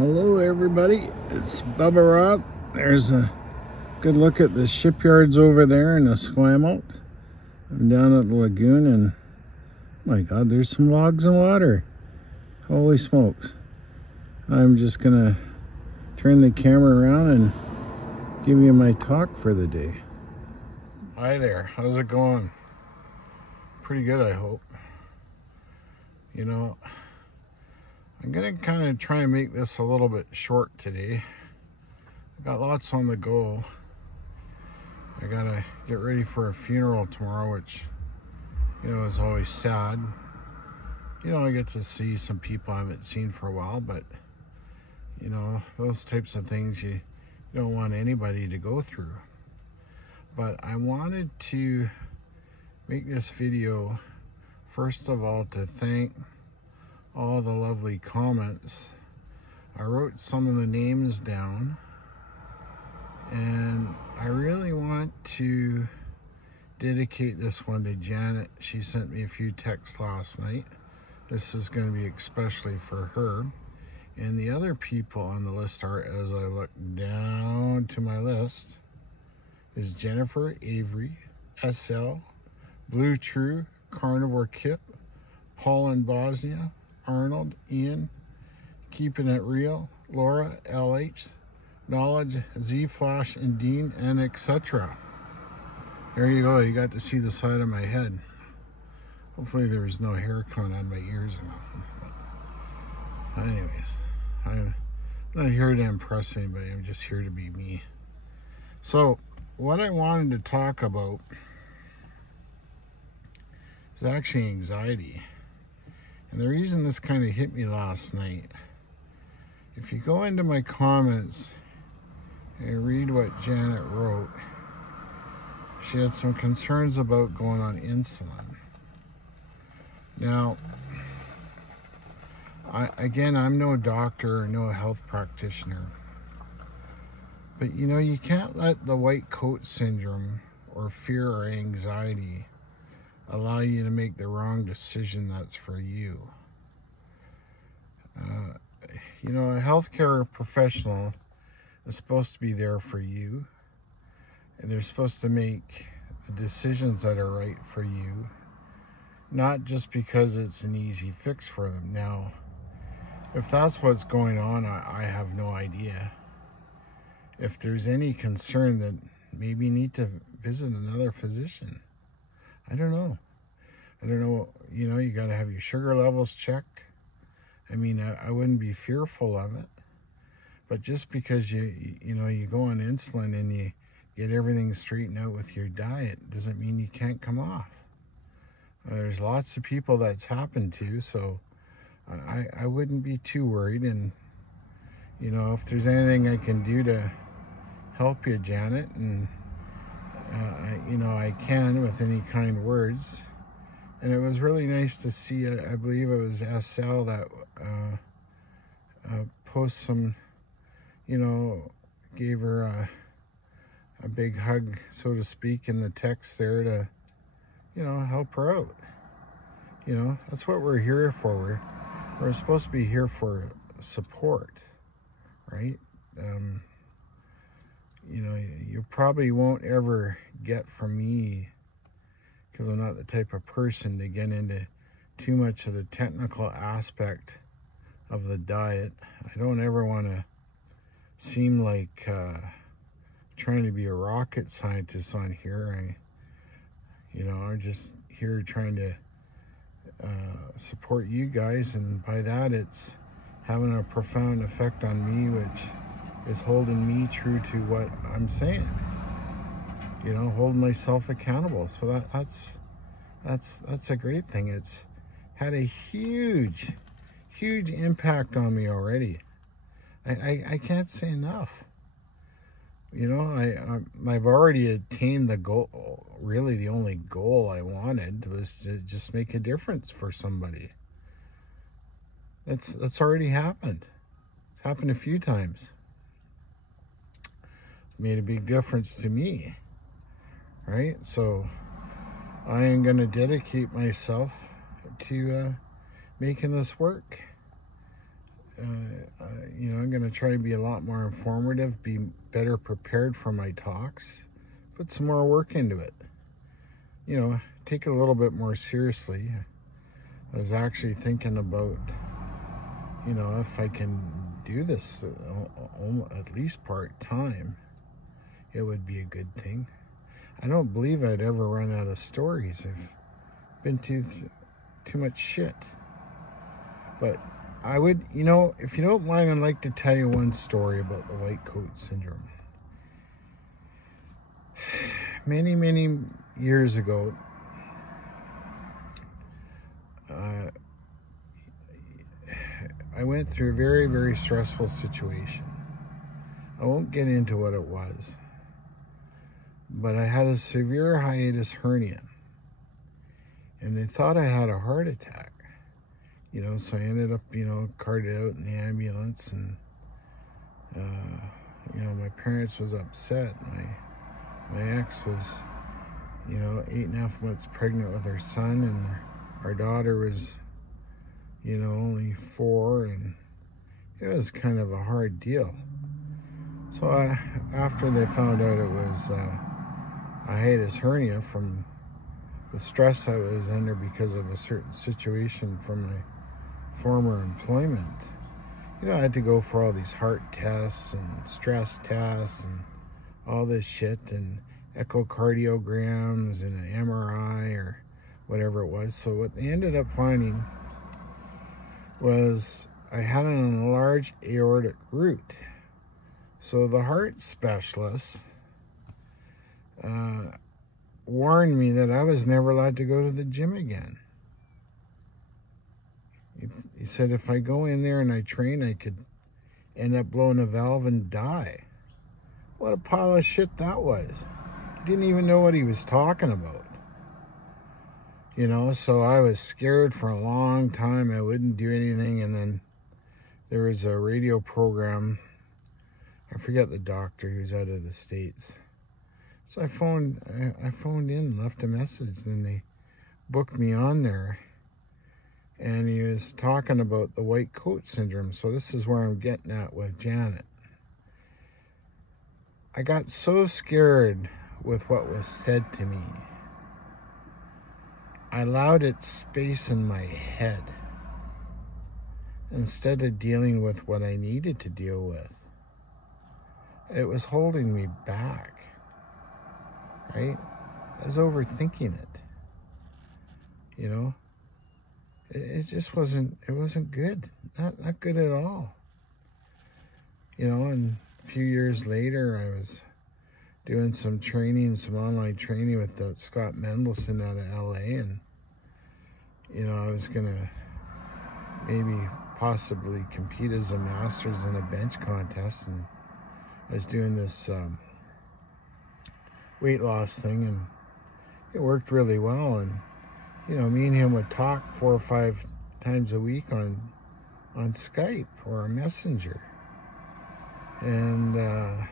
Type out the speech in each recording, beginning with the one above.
Hello everybody, it's Bubba Rob. There's a good look at the shipyards over there in the Esquimalt. I'm down at the lagoon and my god, there's some logs and water. Holy smokes. I'm just gonna turn the camera around and give you my talk for the day. Hi there, how's it going? Pretty good, I hope. You know, I'm gonna kind of try and make this a little bit short today. I got lots on the go. I gotta get ready for a funeral tomorrow, which, you know, is always sad. You know, I get to see some people I haven't seen for a while, but, you know, those types of things you don't want anybody to go through. But I wanted to make this video, first of all, to thank all the lovely comments. I wrote some of the names down, and I really want to dedicate this one to Janet. She sent me a few texts last night. This is going to be especially for her. And the other people on the list are, as I look down to my list, is Jennifer, Avery, SL, Blue True, Carnivore Kip, Paul in Bosnia, Arnold, Ian, Keeping It Real, Laura, LH, Knowledge, Z Flash, and Dean, and etc. There you go, you got to see the side of my head. Hopefully there was no hair coming on my ears or nothing. But anyways, I'm not here to impress anybody, I'm just here to be me. So, what I wanted to talk about is actually anxiety. And the reason this kind of hit me last night, if you go into my comments and read what Janet wrote, she had some concerns about going on insulin. Now, I'm no doctor or no health practitioner, but you know, you can't let the white coat syndrome or fear or anxiety allow you to make the wrong decision that's for you. You know, a healthcare professional is supposed to be there for you, and they're supposed to make the decisions that are right for you, not just because it's an easy fix for them. Now, if that's what's going on, I have no idea. If there's any concern that maybe you need to visit another physician, I don't know. You know, you got to have your sugar levels checked. I mean, I wouldn't be fearful of it, but just because you know, you go on insulin and you get everything straightened out with your diet doesn't mean you can't come off. There's lots of people that's happened to, so I wouldn't be too worried. And, you know, if there's anything I can do to help you, Janet, and, you know, I can with any kind words. And it was really nice to see, I believe it was SL that post some, you know, gave her a big hug, so to speak, in the text there to, you know, help her out. You know, that's what we're here for. We're supposed to be here for support, right? You know, you probably won't ever get from me, because I'm not the type of person to get into too much of the technical aspect of the diet. I don't ever want to seem like trying to be a rocket scientist on here. You know, I'm just here trying to support you guys, and by that it's having a profound effect on me, which is holding me true to what I'm saying. You know, holding myself accountable. So that's a great thing. It's had a huge impact on me already. I can't say enough. You know, I've already attained the goal. Really, the only goal I wanted was to just make a difference for somebody. That's already happened. It's happened a few times. Made a big difference to me, right? So I am going to dedicate myself to making this work. you know, I'm going to try to be a lot more informative, be better prepared for my talks, put some more work into it. You know, take it a little bit more seriously. I was actually thinking about, you know, if I can do this at least part-time, it would be a good thing. I don't believe I'd ever run out of stories. I've been too much shit. But I would, you know, if you don't mind, I'd like to tell you one story about the white coat syndrome. Many, many years ago, I went through a very, very stressful situation. I won't get into what it was, but I had a severe hiatus hernia, and they thought I had a heart attack. You know, so I ended up, you know, carted out in the ambulance, and, you know, my parents was upset. My ex was, you know, 8.5 months pregnant with her son, and our daughter was, you know, only 4, and it was kind of a hard deal. So after they found out it was a hiatus hernia from the stress I was under because of a certain situation from my former employment, you know, I had to go for all these heart tests and stress tests and all this shit, and echocardiograms and an MRI or whatever it was. So what they ended up finding was I had an enlarged aortic root. So the heart specialist warned me that I was never allowed to go to the gym again. He said if I go in there and I train, I could end up blowing a valve and die. What a pile of shit that was. Didn't even know what he was talking about. You know, so I was scared for a long time. I wouldn't do anything, and then there was a radio program. I forget the doctor who's out of the States. So I phoned in, left a message, and they booked me on there. And he was talking about the white coat syndrome. So this is where I'm getting at with Janet. I got so scared with what was said to me. I allowed it space in my head instead of dealing with what I needed to deal with. It was holding me back, right? I was overthinking it, you know? It just wasn't, it wasn't good. Not good at all. You know, and a few years later, I was doing some training, some online training with Scott Mendelson out of LA, and, you know, I was gonna maybe possibly compete as a masters in a bench contest, and I was doing this weight loss thing, and it worked really well. And you know, me and him would talk 4 or 5 times a week on Skype or a messenger. And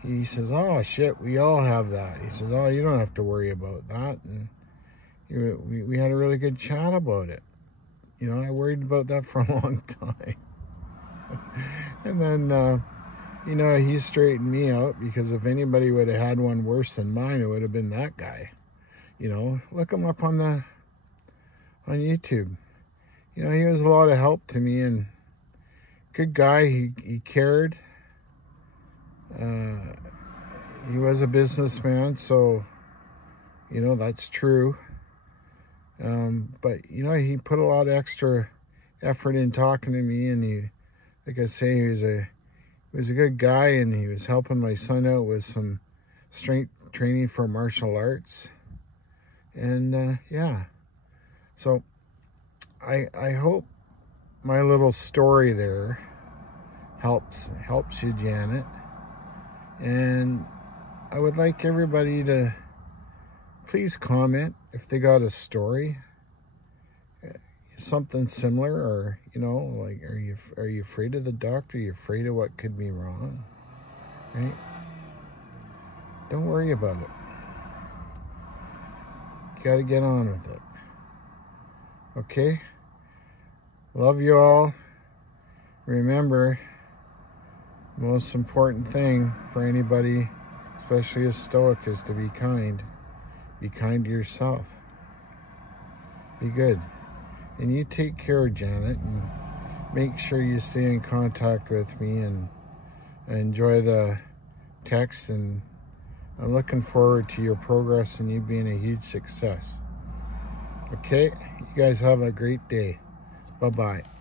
he says, oh shit, we all have that. He says, oh, you don't have to worry about that. And we had a really good chat about it. You know, I worried about that for a long time. And then, you know, he straightened me out, because if anybody would have had one worse than mine, it would have been that guy. You know, look him up on YouTube. You know, he was a lot of help to me, and good guy. He cared. He was a businessman, so, you know, that's true. But, you know, he put a lot of extra effort in talking to me, and he, like I say, he was a good guy, and he was helping my son out with some strength training for martial arts. And yeah, so I hope my little story there helps you, Janet. And I would like everybody to please comment if they got a story, something similar, or, you know, like, are you afraid of the doctor? Are you afraid of what could be wrong? Right? Don't worry about it. You got to get on with it. Okay? Love you all. remember, the most important thing for anybody, especially a Stoic, is to be kind. Be kind to yourself. Be good. And you take care, Janet, and make sure you stay in contact with me and enjoy the text. And I'm looking forward to your progress and you being a huge success. Okay? You guys have a great day. Bye-bye.